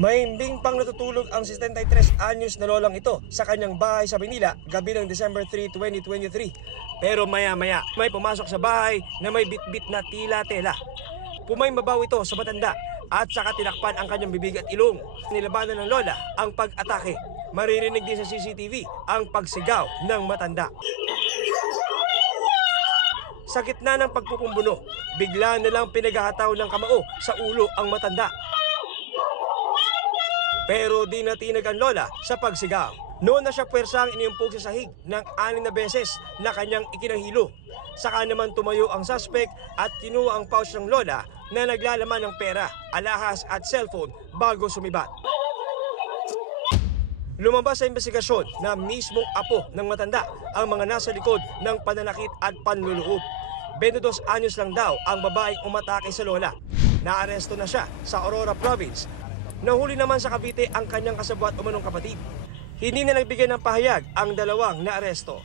Mahimbing pang natutulog ang 73 anyos na lolang ito sa kanyang bahay sa Manila gabi ng December 3, 2023. Pero maya-maya may pumasok sa bahay na may bitbit na tila-tela. Pumaymabaw ito sa matanda at saka tinakpan ang kanyang bibig at ilong. Nilabanan ng lola ang pag-atake. Maririnig din sa CCTV ang pagsigaw ng matanda. Sa gitna ng pagpupumbuno, bigla na lang pinaghahataw ng kamao sa ulo ang matanda. Pero di natinag ang lola sa pagsigaw. Noon na siya puwersang iniumpog sa sahig ng 6 na beses na kanyang ikinahilo. Saka naman tumayo ang suspect at kinuha ang pouch ng lola na naglalaman ng pera, alahas at cellphone bago sumibat. Lumabas sa investigasyon na mismong apo ng matanda ang mga nasa likod ng pananakit at panluloob. 22 anyos lang daw ang babaeng umatake sa lola. Naaresto na siya sa Aurora Province. Nahuli naman sa Cavite ang kanyang kasabwat umanong kapatid. Hindi na nagbigay ng pahayag ang dalawang naaresto.